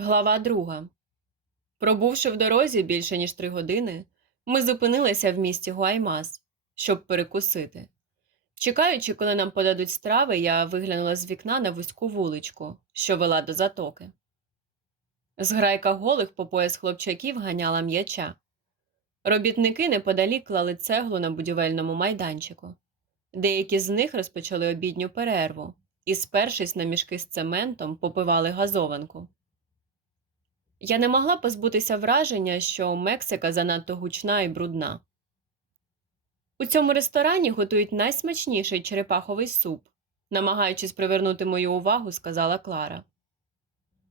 Глава друга. Пробувши в дорозі більше ніж три години, ми зупинилися в місті Гуаймас, щоб перекусити. Чекаючи, коли нам подадуть страви, я виглянула з вікна на вузьку вуличку, що вела до затоки. Зграйка голих по пояс хлопчаків ганяла м'яча. Робітники неподалік клали цеглу на будівельному майданчику. Деякі з них розпочали обідню перерву і, спершись на мішки з цементом, попивали газованку. Я не могла позбутися враження, що Мексика занадто гучна і брудна. У цьому ресторані готують найсмачніший черепаховий суп, намагаючись привернути мою увагу, сказала Клара.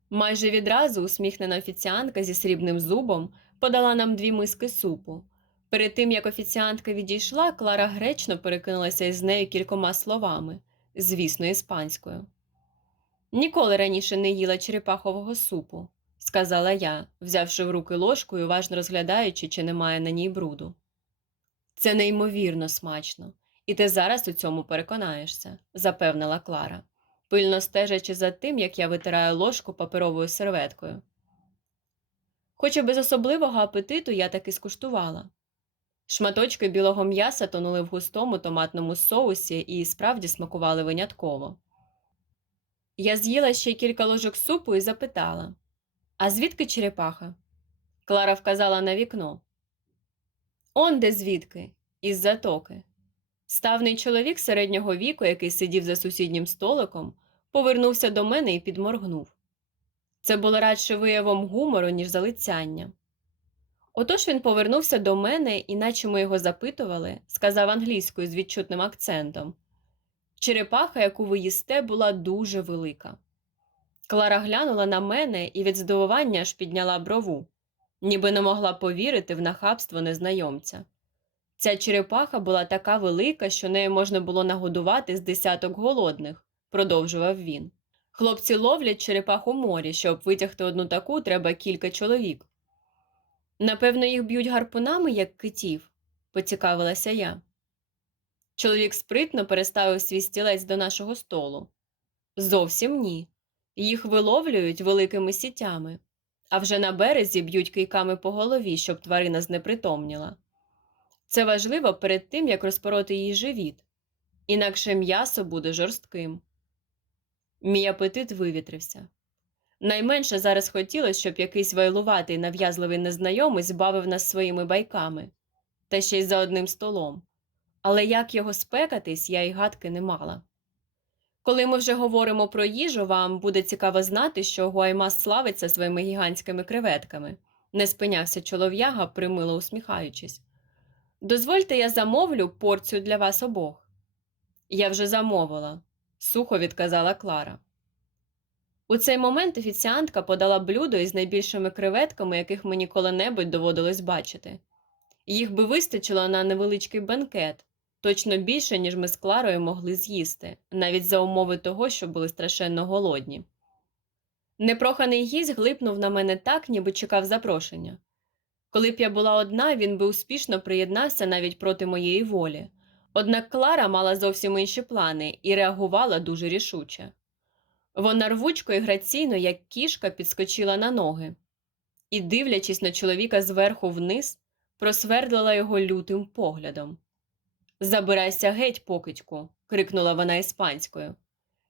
Майже відразу усміхнена офіціантка зі срібним зубом подала нам дві миски супу. Перед тим як офіціантка відійшла, Клара гречно перекинулася із нею кількома словами, звісно, іспанською. Ніколи раніше не їла черепахового супу сказала я, взявши в руки ложку і уважно розглядаючи, чи немає на ній бруду. Це неймовірно смачно, і ти зараз у цьому переконаєшся, запевнила Клара, пильно стежачи за тим, як я витираю ложку паперовою серветкою. Хоч і без особливого апетиту я таки скуштувала. Шматочки білого м'яса тонули в густому томатному соусі і справді смакували винятково. Я з'їла ще кілька ложок супу і запитала а звідки черепаха? Клара вказала на вікно. Он де звідки? Із затоки. Ставний чоловік середнього віку, який сидів за сусіднім столиком, повернувся до мене і підморгнув. Це було радше виявом гумору, ніж залицяння. Отож він повернувся до мене, і, наче ми його запитували, сказав англійською з відчутним акцентом Черепаха, яку ви їсте, була дуже велика. Клара глянула на мене і від здивування аж підняла брову, ніби не могла повірити в нахабство незнайомця. Ця черепаха була така велика, що нею можна було нагодувати з десяток голодних, продовжував він. Хлопці ловлять черепах у морі, щоб витягти одну таку, треба кілька чоловік. Напевно, їх б'ють гарпунами, як китів, поцікавилася я. Чоловік спритно переставив свій стілець до нашого столу. Зовсім ні. Їх виловлюють великими сітями, а вже на березі б'ють кийками по голові, щоб тварина знепритомніла. Це важливо перед тим, як розпороти її живіт, інакше м'ясо буде жорстким. Мій апетит вивітрився. Найменше зараз хотілося, щоб якийсь вайлуватий нав'язливий незнайомець бавив нас своїми байками, та ще й за одним столом. Але як його спекатись, я й гадки не мала. Коли ми вже говоримо про їжу, вам буде цікаво знати, що Гуаймас славиться своїми гігантськими креветками, не спинявся чолов'яга, примило усміхаючись. Дозвольте, я замовлю порцію для вас обох. Я вже замовила, сухо відказала Клара. У цей момент офіціантка подала блюдо із найбільшими креветками, яких мені коли-небудь доводилось бачити. Їх би вистачило на невеличкий бенкет, точно більше, ніж ми з Кларою могли з'їсти, навіть за умови того, що були страшенно голодні. Непроханий гість глипнув на мене так, ніби чекав запрошення. Коли б я була одна, він би успішно приєднався навіть проти моєї волі. Однак Клара мала зовсім інші плани і реагувала дуже рішуче. Вона рвучко і граційно, як кішка, підскочила на ноги і, дивлячись на чоловіка зверху вниз, просвердлила його лютим поглядом. Забирайся геть, покидьку, крикнула вона іспанською.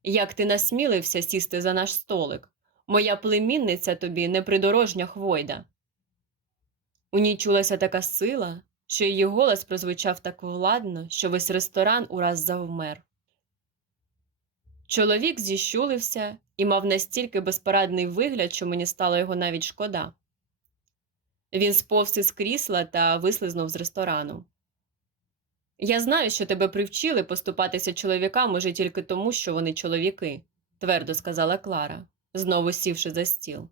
Як ти насмілився сісти за наш столик? Моя племінниця тобі непридорожня хвойда. У ній чулася така сила, що її голос прозвучав так владно, що весь ресторан ураз завмер. Чоловік зіщулився і мав настільки безпорадний вигляд, що мені стало його навіть шкода. Він сповз із крісла та вислизнув з ресторану. Я знаю, що тебе привчили поступатися чоловікам уже тільки тому, що вони чоловіки, твердо сказала Клара, знову сівши за стіл.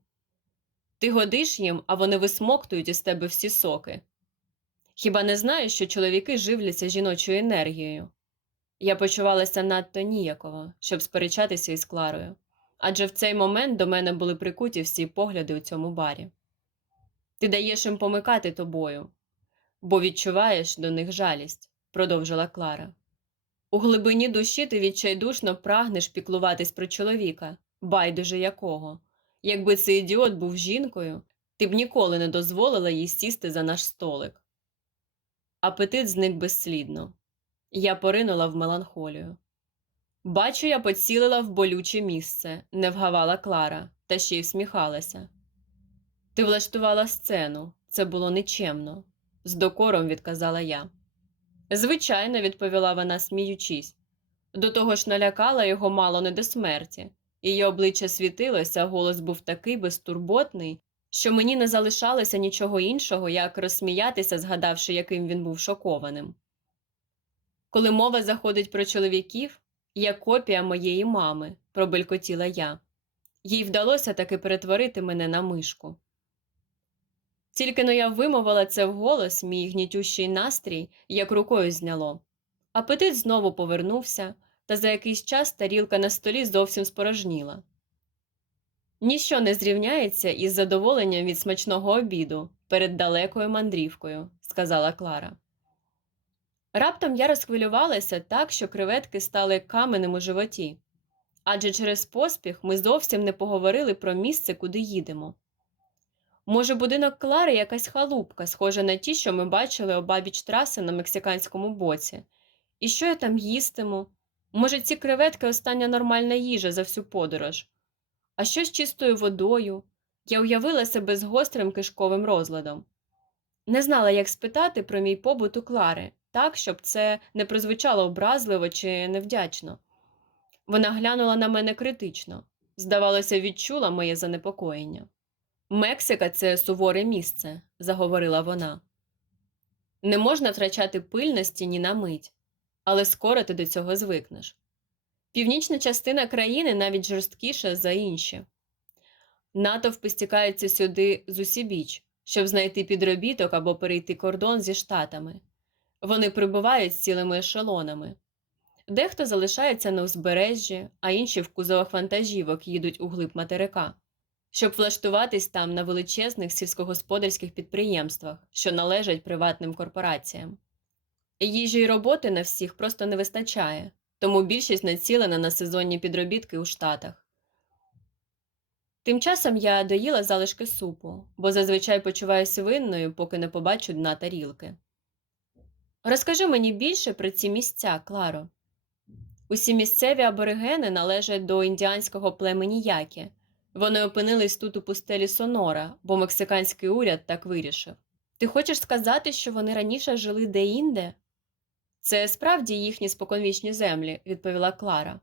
Ти годиш їм, а вони висмоктують із тебе всі соки. Хіба не знаєш, що чоловіки живляться жіночою енергією? Я почувалася надто ніяково, щоб сперечатися із Кларою, адже в цей момент до мене були прикуті всі погляди у цьому барі. Ти даєш їм помикати тобою, бо відчуваєш до них жалість продовжила Клара. У глибині душі ти відчайдушно прагнеш піклуватись про чоловіка, байдуже якого, Якби цей ідіот був жінкою, ти б ніколи не дозволила їй сісти за наш столик. Апетит зник безслідно. Я поринула в меланхолію. Бачу, я поцілила в болюче місце, не вгавала Клара, та ще й всміхалася. Ти влаштувала сцену, це було нечемно, з докором відказала я. Звичайно, відповіла вона, сміючись. До того ж налякала його мало не до смерті. Її обличчя світилося, голос був такий безтурботний, що мені не залишалося нічого іншого, як розсміятися, згадавши, яким він був шокованим. Коли мова заходить про чоловіків, я копія моєї мами, пробелькотіла я. Їй вдалося таки перетворити мене на мишку. Тільки но я вимовила це вголос, мій гнітющий настрій, як рукою зняло. Апетит знову повернувся, та за якийсь час тарілка на столі зовсім спорожніла. Ніщо не зрівняється із задоволенням від смачного обіду перед далекою мандрівкою, сказала Клара. Раптом я розхвилювалася так, що креветки стали каменем у животі, адже через поспіх ми зовсім не поговорили про місце, куди їдемо. Може, будинок Клари якась халупка, схожа на ті, що ми бачили обабіч траси на мексиканському боці. І що я там їстиму? Може, ці креветки остання нормальна їжа за всю подорож. А що з чистою водою? Я уявила себе з гострим кишковим розладом. Не знала, як спитати про мій побут у Клари, так, щоб це не прозвучало образливо чи невдячно. Вона глянула на мене критично, здавалося, відчула моє занепокоєння. Мексика це суворе місце, заговорила вона. Не можна втрачати пильності ні на мить, але скоро ти до цього звикнеш. Північна частина країни навіть жорсткіша за інші. Натовпи стікаються сюди з усібіч, щоб знайти підробіток або перейти кордон зі штатами. Вони прибувають з цілими ешелонами. Дехто залишається на узбережжі, а інші в кузовах вантажівок їдуть у глиб материка, щоб влаштуватись там на величезних сільськогосподарських підприємствах, що належать приватним корпораціям. Їжі й роботи на всіх просто не вистачає, тому більшість націлена на сезонні підробітки у Штатах. Тим часом я доїла залишки супу, бо зазвичай почуваюся винною, поки не побачу дна тарілки. Розкажи мені більше про ці місця, Кларо. Усі місцеві аборигени належать до індіанського племені Які. Вони опинились тут у пустелі Сонора, бо мексиканський уряд так вирішив. Ти хочеш сказати, що вони раніше жили де-інде? Це справді їхні споконвічні землі, відповіла Клара.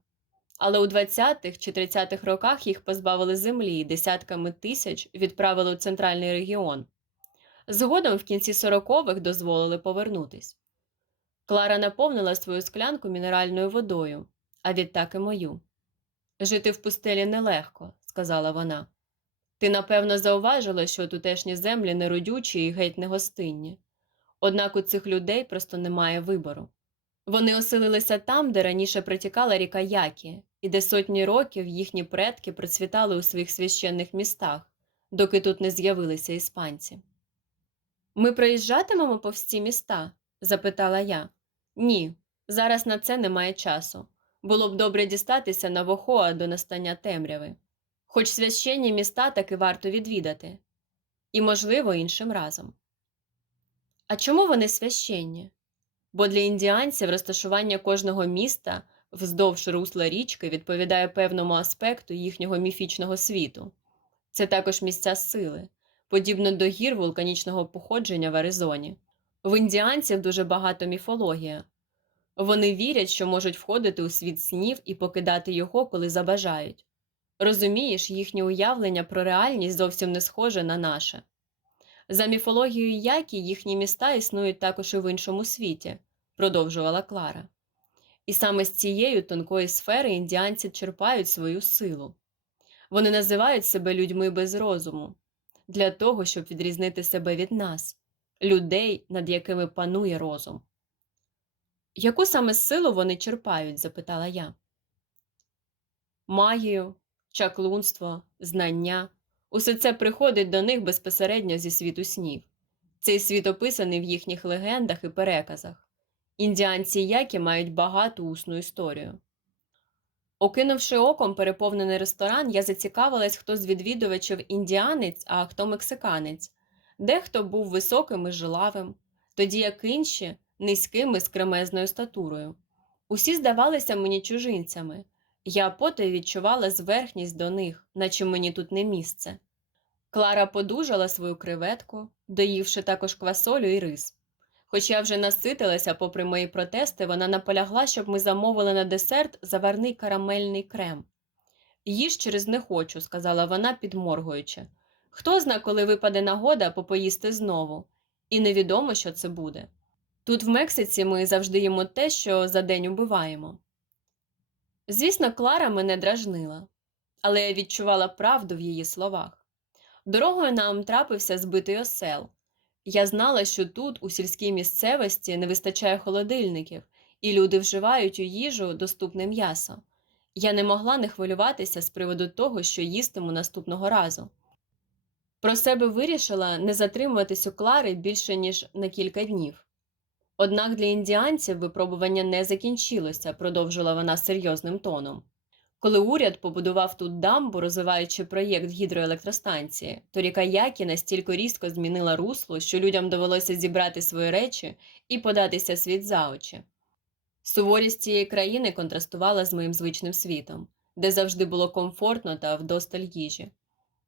Але у 20-х чи 30-х роках їх позбавили землі і десятками тисяч відправили у центральний регіон. Згодом в кінці 40-х дозволили повернутись. Клара наповнила свою склянку мінеральною водою, а відтак і мою. Жити в пустелі нелегко, сказала вона. Ти, напевно, зауважила, що тутешні землі неродючі і геть негостинні. Однак у цих людей просто немає вибору. Вони оселилися там, де раніше протікала ріка Які, і де сотні років їхні предки процвітали у своїх священних містах, доки тут не з'явилися іспанці. Ми проїжджатимемо повз ці міста? запитала я. Ні, зараз на це немає часу. Було б добре дістатися на Вохоа до настання темряви. Хоч священні міста таки варто відвідати, і, можливо, іншим разом. А чому вони священні? Бо для індіанців розташування кожного міста вздовж русла річки відповідає певному аспекту їхнього міфічного світу. Це також місця сили, подібно до гір вулканічного походження в Аризоні. В індіанців дуже багато міфологія. Вони вірять, що можуть входити у світ снів і покидати його, коли забажають. Розумієш, їхнє уявлення про реальність зовсім не схоже на наше. За міфологією Які їхні міста існують також і в іншому світі, продовжувала Клара. І саме з цієї тонкої сфери індіанці черпають свою силу. Вони називають себе людьми без розуму для того, щоб відрізнити себе від нас, людей, над якими панує розум. Яку саме силу вони черпають? запитала я. Магію, чаклунство, знання усе це приходить до них безпосередньо зі світу снів. Цей світ описаний в їхніх легендах і переказах. Індіанці які мають багату усну історію. Окинувши оком переповнений ресторан, я зацікавилась, хто з відвідувачів індіанець, а хто мексиканець. Дехто був високим і жилавим, тоді як інші низькими з кремезною статурою. Усі здавалися мені чужинцями. Я потай відчувала зверхність до них, наче мені тут не місце. Клара подужала свою креветку, доївши також квасолю і рис. Хоч я вже наситилася, попри мої протести, вона наполягла, щоб ми замовили на десерт заварний карамельний крем. Їж через не хочу, сказала вона, підморгуючи. Хто зна, коли випаде нагода попоїсти знову, і невідомо, що це буде. Тут в Мексиці ми завжди їмо те, що за день убиваємо. Звісно, Клара мене дражнила, але я відчувала правду в її словах. Дорогою нам трапився збитий осел. Я знала, що тут, у сільській місцевості, не вистачає холодильників, і люди вживають у їжу доступне м'ясо. Я не могла не хвилюватися з приводу того, що їстиму наступного разу. Про себе вирішила не затримуватись у Клари більше, ніж на кілька днів. Однак для індіанців випробування не закінчилося, продовжила вона серйозним тоном. Коли уряд побудував тут дамбу, розвиваючи проєкт гідроелектростанції, то ріка Які настільки різко змінила русло, що людям довелося зібрати свої речі і податися світ за очі. Суворість цієї країни контрастувала з моїм звичним світом, де завжди було комфортно та вдосталь їжі.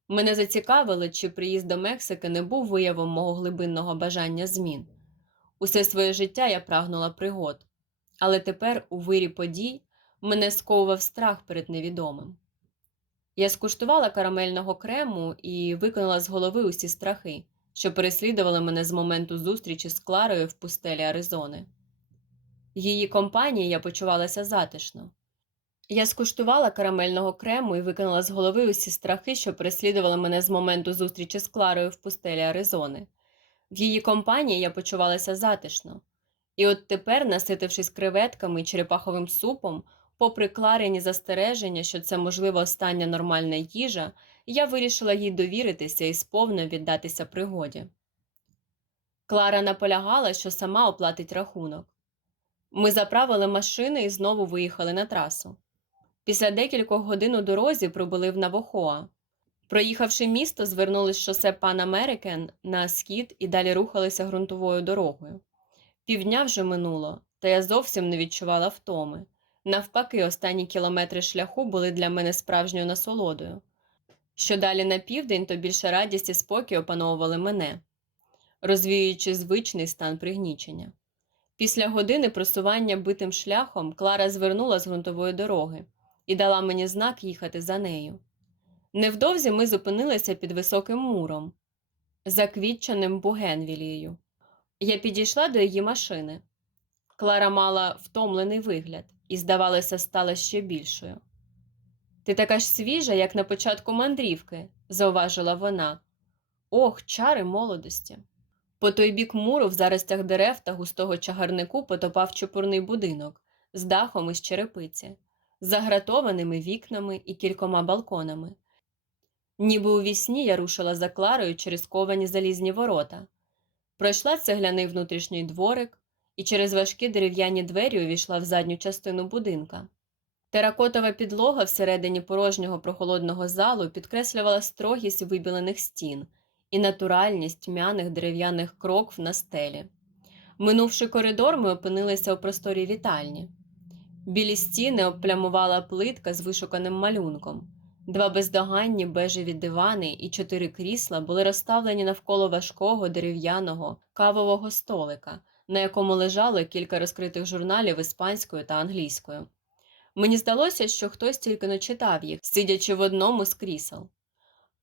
Мене зацікавило, чи приїзд до Мексики не був виявом мого глибинного бажання змін. Усе своє життя я прагнула пригод, але тепер, у вирі подій, мене сковував страх перед невідомим. Я скуштувала карамельного крему і викинула з голови усі страхи, що переслідували мене з моменту зустрічі з Кларою в пустелі Аризони. Її компанії я почувалася затишно. Я скуштувала карамельного крему і викинула з голови усі страхи, що переслідували мене з моменту зустрічі з Кларою в пустелі Аризони. В її компанії я почувалася затишно. І от тепер, наситившись креветками і черепаховим супом, попри Кларині застереження, що це, можливо, остання нормальна їжа, я вирішила їй довіритися і сповно віддатися пригоді. Клара наполягала, що сама оплатить рахунок. Ми заправили машини і знову виїхали на трасу. Після декількох годин у дорозі прибули в Навохоа. Проїхавши місто, звернули з шосе Пан Америкен на схід і далі рухалися ґрунтовою дорогою. Півдня вже минуло, та я зовсім не відчувала втоми. Навпаки, останні кілометри шляху були для мене справжньою насолодою. Що далі на південь, то більше радість і спокій опановували мене, розвіюючи звичний стан пригнічення. Після години просування битим шляхом Клара звернула з ґрунтової дороги і дала мені знак їхати за нею. Невдовзі ми зупинилися під високим муром, заквітченим бугенвілією. Я підійшла до її машини. Клара мала втомлений вигляд і, здавалося, стала ще більшою. Ти така ж свіжа, як на початку мандрівки, зауважила вона. Ох, чари молодості. По той бік муру, в заростях дерев та густого чагарнику потопав чопурний будинок з дахом із черепиці, загратованими вікнами і кількома балконами. Ніби у вісні я рушила за Кларою через ковані залізні ворота, пройшла цегляний внутрішній дворик і через важкі дерев'яні двері увійшла в задню частину будинка. Теракотова підлога всередині порожнього прохолодного залу підкреслювала строгість вибілених стін і натуральність тьмяних дерев'яних крокв на стелі. Минувши коридор, ми опинилися у просторі вітальні. Білі стіни обплямувала плитка з вишуканим малюнком. Два бездоганні бежеві дивани і чотири крісла були розставлені навколо важкого дерев'яного кавового столика, на якому лежало кілька розкритих журналів іспанською та англійською. Мені здалося, що хтось тільки не читав їх, сидячи в одному з крісел.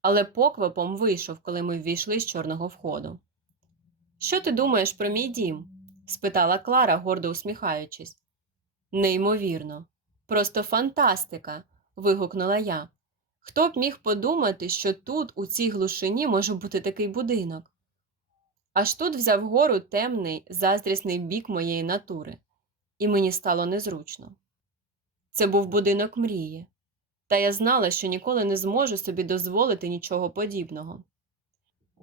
Але поквапом вийшов, коли ми ввійшли з чорного входу. Що ти думаєш про мій дім? спитала Клара, гордо усміхаючись. Неймовірно, просто фантастика. вигукнула я. Хто б міг подумати, що тут, у цій глушині, може бути такий будинок? Аж тут взяв гору темний, заздрісний бік моєї натури, і мені стало незручно. Це був будинок мрії, та я знала, що ніколи не зможу собі дозволити нічого подібного.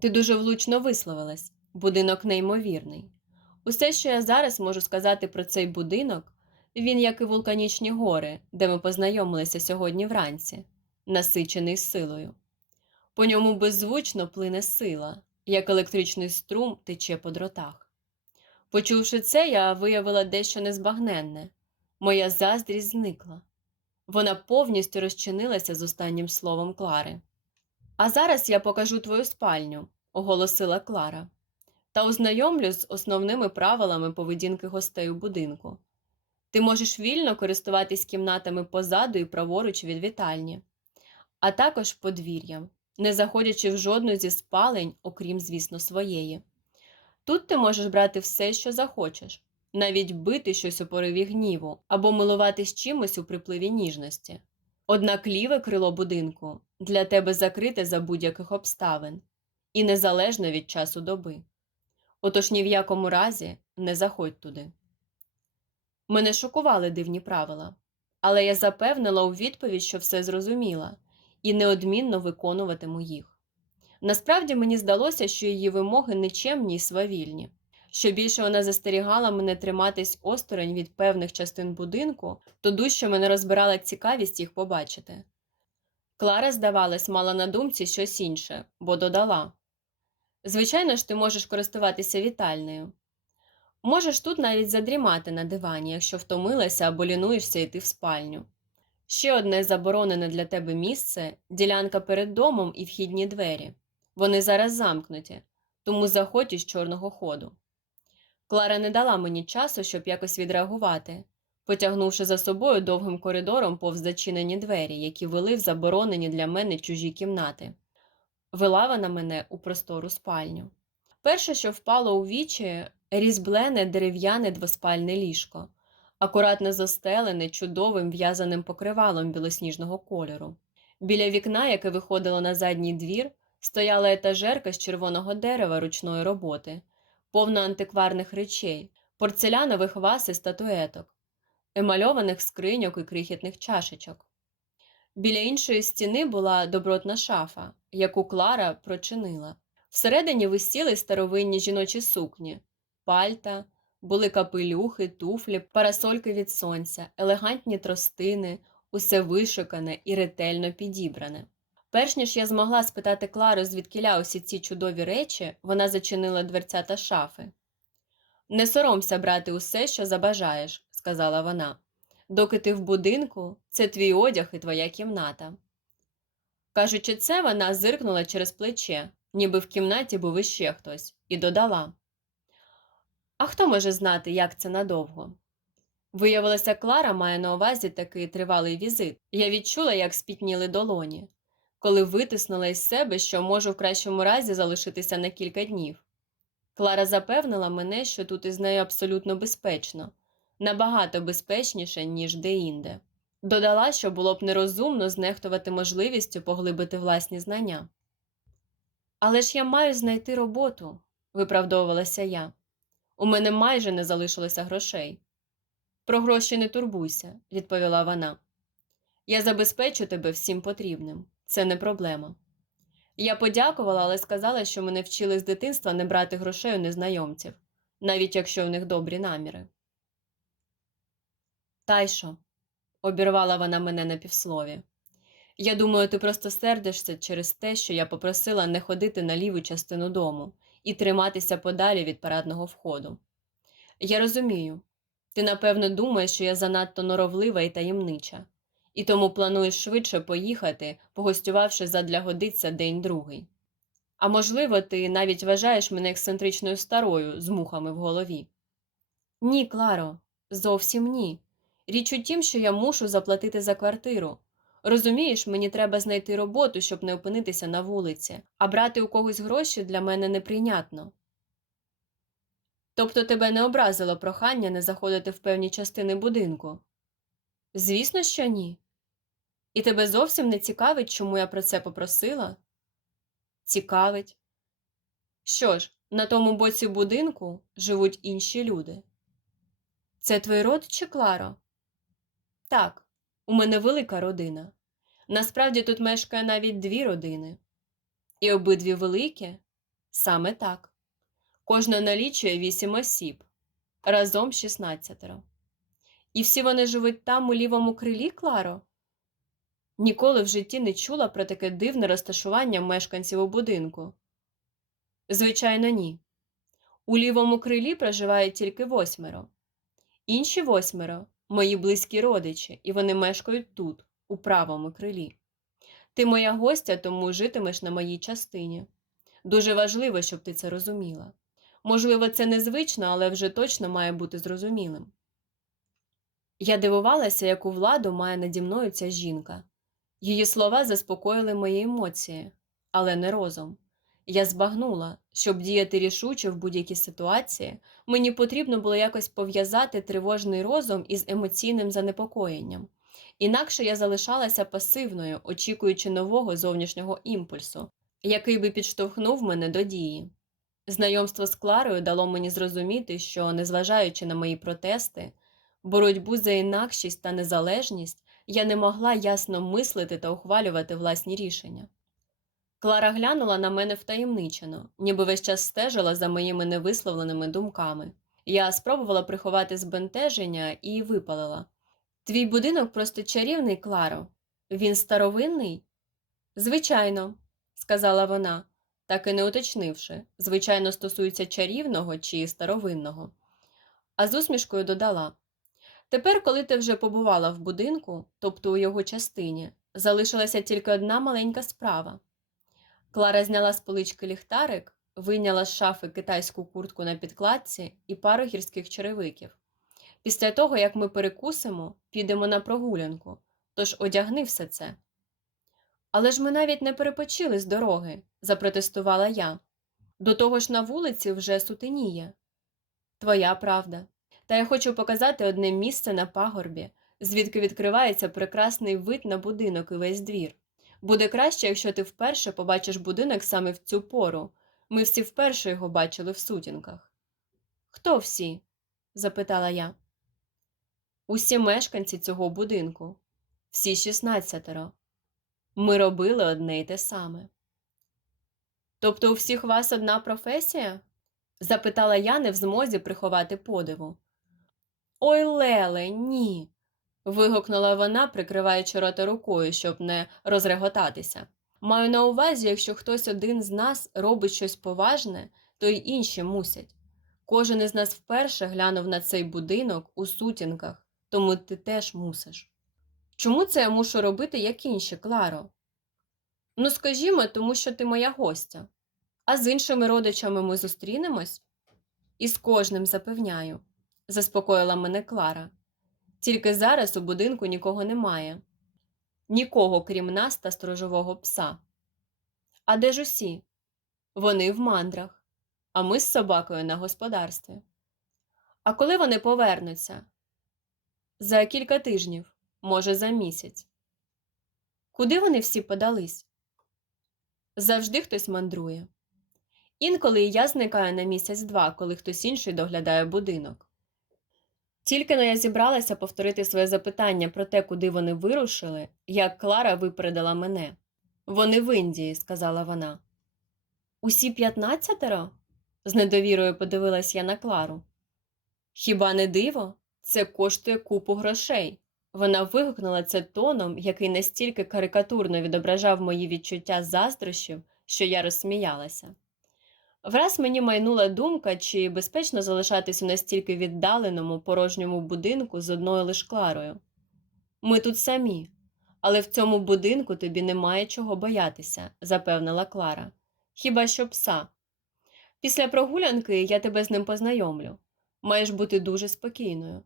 Ти дуже влучно висловилась будинок неймовірний. Усе, що я зараз можу сказати про цей будинок, Він, як і вулканічні гори, де ми познайомилися сьогодні вранці, насичений силою. По ньому беззвучно плине сила, як електричний струм тече по дротах. Почувши це, я виявила дещо незбагненне. Моя заздрість зникла. Вона повністю розчинилася з останнім словом Клари. А зараз я покажу твою спальню, оголосила Клара, та ознайомлю з основними правилами поведінки гостей у будинку. Ти можеш вільно користуватись кімнатами позаду і праворуч від вітальні, а також подвір'ям, не заходячи в жодну зі спалень, окрім, звісно, своєї. Тут ти можеш брати все, що захочеш, навіть бити щось у пориві гніву або милуватись чимось у припливі ніжності. Однак ліве крило будинку для тебе закрите за будь-яких обставин і незалежно від часу доби. Отож ні в якому разі не заходь туди. Мене шокували дивні правила, але я запевнила у відповідь, що все зрозуміла, і неодмінно виконуватиму їх. Насправді мені здалося, що її вимоги нечемні й свавільні, що більше вона застерігала мене триматись осторонь від певних частин будинку, то дужче мене розбирала цікавість їх побачити. Клара, здавалось, мала на думці щось інше, бо додала Звичайно ж, ти можеш користуватися вітальнею. Можеш тут навіть задрімати на дивані, якщо втомилася або лінуєшся йти в спальню. Ще одне заборонене для тебе місце ділянка перед домом і вхідні двері. Вони зараз замкнуті, тому заходь із чорного ходу. Клара не дала мені часу, щоб якось відреагувати, потягнувши за собою довгим коридором повз зачинені двері, які вели в заборонені для мене чужі кімнати. Вела вона мене у простору спальню. Перше, що впало у вічі, різьблене дерев'яне двоспальне ліжко, акуратно застелене чудовим в'язаним покривалом білосніжного кольору. Біля вікна, яке виходило на задній двір, стояла етажерка з червоного дерева ручної роботи, повна антикварних речей, порцелянових ваз і статуеток, емальованих скриньок і крихітних чашечок. Біля іншої стіни була добротна шафа, яку Клара прочинила. Всередині висіли старовинні жіночі сукні, пальта, були капелюхи, туфлі, парасольки від сонця, елегантні тростини, усе вишукане і ретельно підібране. Перш ніж я змогла спитати Клару, звідкіля усі ці чудові речі, вона зачинила дверцята шафи. Не соромся брати усе, що забажаєш, сказала вона. Доки ти в будинку, це твій одяг і твоя кімната. Кажучи це, вона зиркнула через плече, ніби в кімнаті був іще хтось, і додала А хто може знати, як це надовго? Виявилося, Клара має на увазі такий тривалий візит. Я відчула, як спітніли долоні, коли витиснула із себе, що можу в кращому разі залишитися на кілька днів. Клара запевнила мене, що тут із нею абсолютно безпечно, набагато безпечніше, ніж деінде. Додала, що було б нерозумно знехтувати можливістю поглибити власні знання. Але ж я маю знайти роботу, виправдовувалася я. У мене майже не залишилося грошей. Про гроші не турбуйся, відповіла вона. Я забезпечу тебе всім потрібним. Це не проблема. Я подякувала, але сказала, що мене вчили з дитинства не брати грошей у незнайомців, навіть якщо в них добрі наміри. Тайшо, обірвала вона мене на півслові. Я думаю, ти просто сердишся через те, що я попросила не ходити на ліву частину дому і триматися подалі від парадного входу. Я розумію, ти, напевно, думаєш, що я занадто норовлива і таємнича, і тому плануєш швидше поїхати, погостювавши задля годиться день другий. А можливо, ти навіть вважаєш мене ексцентричною старою з мухами в голові. Ні, Кларо, зовсім ні. Річ у тім, що я мушу заплатити за квартиру. Розумієш, мені треба знайти роботу, щоб не опинитися на вулиці, а брати у когось гроші для мене неприйнятно. Тобто тебе не образило прохання не заходити в певні частини будинку? Звісно, що ні. І тебе зовсім не цікавить, чому я про це попросила? Цікавить. Що ж, на тому боці будинку живуть інші люди. Це твій род чи Кларо? Так, у мене велика родина. Насправді тут мешкає навіть дві родини. І обидві великі саме так. Кожна налічує вісім осіб, разом шістнадцятеро. І всі вони живуть там, у лівому крилі, Кларо? Ніколи в житті не чула про таке дивне розташування мешканців у будинку. Звичайно, ні. У лівому крилі проживають тільки восьмеро. Інші восьмеро мої близькі родичі, і вони мешкають тут, у правому крилі. Ти моя гостя, тому житимеш на моїй частині. Дуже важливо, щоб ти це розуміла. Можливо, це незвично, але вже точно має бути зрозумілим. Я дивувалася, яку владу має наді мною ця жінка. Її слова заспокоїли мої емоції, але не розум. Я збагнула, щоб діяти рішуче в будь-якій ситуації, мені потрібно було якось пов'язати тривожний розум із емоційним занепокоєнням. Інакше я залишалася пасивною, очікуючи нового зовнішнього імпульсу, який би підштовхнув мене до дії. Знайомство з Кларою дало мені зрозуміти, що, незважаючи на мої протести, боротьбу за інакшість та незалежність, я не могла ясно мислити та ухвалювати власні рішення. Клара глянула на мене втаємничено, ніби весь час стежила за моїми невисловленими думками. Я спробувала приховати збентеження і випалила. Твій будинок просто чарівний, Кларо. Він старовинний? Звичайно, сказала вона, так і не уточнивши, звичайно, стосується чарівного чи старовинного. А з усмішкою додала Тепер, коли ти вже побувала в будинку, тобто у його частині, залишилася тільки одна маленька справа. Клара зняла з полички ліхтарик, вийняла з шафи китайську куртку на підкладці і пару гірських черевиків. Після того, як ми перекусимо, підемо на прогулянку, тож одягни все це. Але ж ми навіть не перепочили з дороги, запротестувала я. До того ж на вулиці вже сутеніє. Твоя правда. Та я хочу показати одне місце на пагорбі, звідки відкривається прекрасний вид на будинок і весь двір. Буде краще, якщо ти вперше побачиш будинок саме в цю пору. Ми всі вперше його бачили в сутінках. Хто всі? запитала я. Усі мешканці цього будинку, всі шістнадцятеро. Ми робили одне й те саме. Тобто у всіх вас одна професія? запитала я, не в змозі приховати подиву. Ой, Леле, ні. Вигукнула вона, прикриваючи рота рукою, щоб не розреготатися. Маю на увазі, якщо хтось один з нас робить щось поважне, то й інші мусять. Кожен із нас вперше глянув на цей будинок у сутінках, тому ти теж мусиш. Чому це я мушу робити, як інші, Кларо? Ну, скажімо, тому що ти моя гостя. А з іншими родичами ми зустрінемось? І з кожним запевняю, заспокоїла мене Клара. Тільки зараз у будинку нікого немає, нікого, крім нас та сторожового пса. А де ж усі? Вони в мандрах, а ми з собакою на господарстві. А коли вони повернуться? За кілька тижнів, може, за місяць. Куди вони всі подались? Завжди хтось мандрує. Інколи я зникаю на місяць-два, коли хтось інший доглядає будинок. Тільки но я зібралася повторити своє запитання про те, куди вони вирушили, як Клара випередила мене. Вони в Індії, сказала вона. Усі п'ятнадцятеро? з недовірою подивилась я на Клару. Хіба не диво? Це коштує купу грошей. Вона вигукнула це тоном, який настільки карикатурно відображав мої відчуття заздрощів, що я розсміялася. Враз мені майнула думка, чи безпечно залишатись у настільки віддаленому порожньому будинку з одною лиш Кларою. Ми тут самі, але в цьому будинку тобі немає чого боятися, запевнила Клара. Хіба що пса. Після прогулянки я тебе з ним познайомлю. Маєш бути дуже спокійною.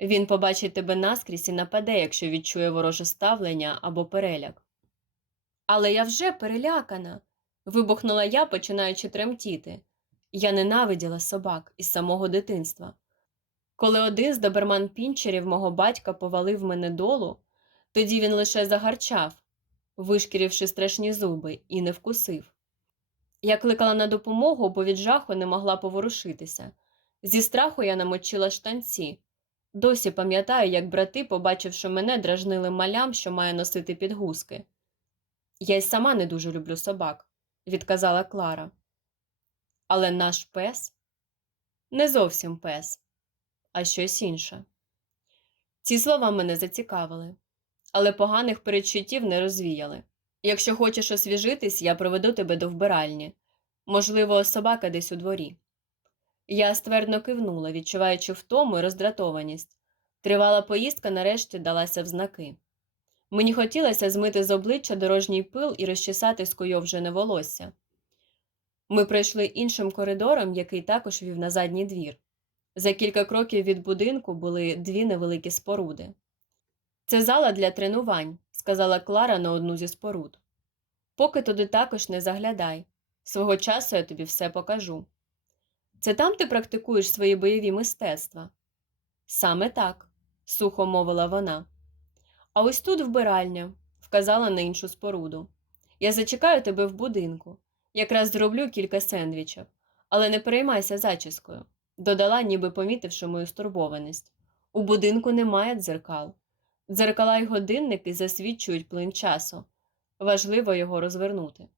Він побачить тебе наскрізь і нападе, якщо відчує вороже ставлення або переляк. Але я вже перелякана вибухнула я, починаючи тремтіти. Я ненавиділа собак із самого дитинства. Коли один з доберман пінчерів мого батька повалив мене долу, тоді він лише загарчав, вишкіривши страшні зуби, і не вкусив. Я кликала на допомогу, бо від жаху не могла поворушитися. Зі страху я намочила штанці. Досі пам'ятаю, як брати, побачивши мене, дражнили малям, що має носити підгузки. Я й сама не дуже люблю собак відказала Клара. Але наш пес не зовсім пес, а щось інше. Ці слова мене зацікавили, але поганих передчуттів не розвіяли. Якщо хочеш освіжитись, я проведу тебе до вбиральні. Можливо, собака десь у дворі. Я ствердно кивнула, відчуваючи втому і роздратованість. Тривала поїздка нарешті далася в знаки. Мені хотілося змити з обличчя дорожній пил і розчесати скуйовджене волосся. Ми пройшли іншим коридором, який також вів на задній двір. За кілька кроків від будинку були дві невеликі споруди. Це зала для тренувань, сказала Клара на одну зі споруд. Поки туди також не заглядай. Свого часу я тобі все покажу. Це там ти практикуєш свої бойові мистецтва? Саме так, сухо мовила вона. А ось тут вбиральня, вказала на іншу споруду. Я зачекаю тебе в будинку. Якраз зроблю кілька сендвічів, але не переймайся зачіскою, додала, ніби помітивши мою стурбованість. У будинку немає дзеркал. Дзеркала й годинники засвідчують плин часу. Важливо його розвернути.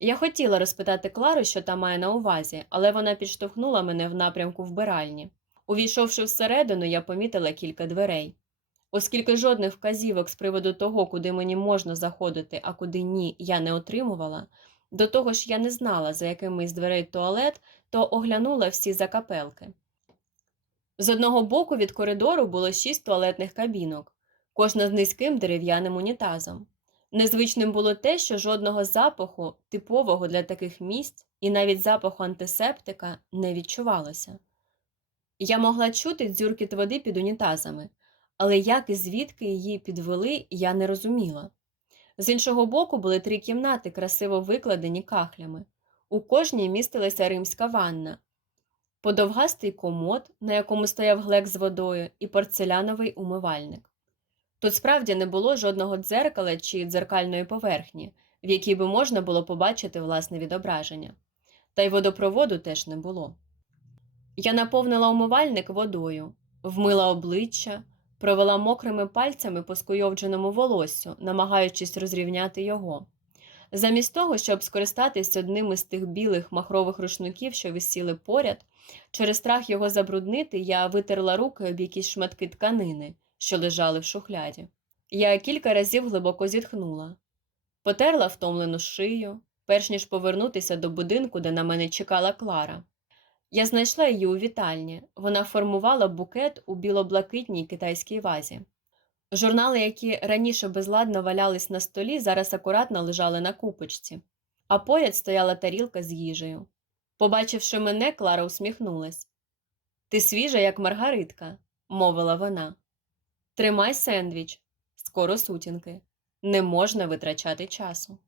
Я хотіла розпитати Клару, що та має на увазі, але вона підштовхнула мене в напрямку вбиральні. Увійшовши всередину, я помітила кілька дверей. Оскільки жодних вказівок з приводу того, куди мені можна заходити, а куди ні, я не отримувала, до того ж я не знала, за якими з дверей туалет, то оглянула всі закапелки. З одного боку від коридору було шість туалетних кабінок, кожна з низьким дерев'яним унітазом. Незвичним було те, що жодного запаху, типового для таких місць, і навіть запаху антисептика не відчувалося. Я могла чути дзюркіт води під унітазами, але як і звідки її підвели, я не розуміла. З іншого боку були три кімнати, красиво викладені кахлями. У кожній містилася римська ванна, подовгастий комод, на якому стояв глек з водою, і порцеляновий умивальник. Тут справді не було жодного дзеркала чи дзеркальної поверхні, в якій би можна було побачити власне відображення. Та й водопроводу теж не було. Я наповнила умивальник водою, вмила обличчя, провела мокрими пальцями по скуйовдженому волоссю, намагаючись розрівняти його. Замість того, щоб скористатись одним із тих білих махрових рушників, що висіли поряд, через страх його забруднити, я витерла руки об якісь шматки тканини, що лежали в шухляді. Я кілька разів глибоко зітхнула, потерла втомлену шию, перш ніж повернутися до будинку, де на мене чекала Клара. Я знайшла її у вітальні. Вона формувала букет у білоблакитній китайській вазі. Журнали, які раніше безладно валялись на столі, зараз акуратно лежали на купочці, а поряд стояла тарілка з їжею. Побачивши мене, Клара усміхнулась. Ти свіжа, як маргаритка, мовила вона. Тримай сендвіч, скоро сутінки. Не можна витрачати часу.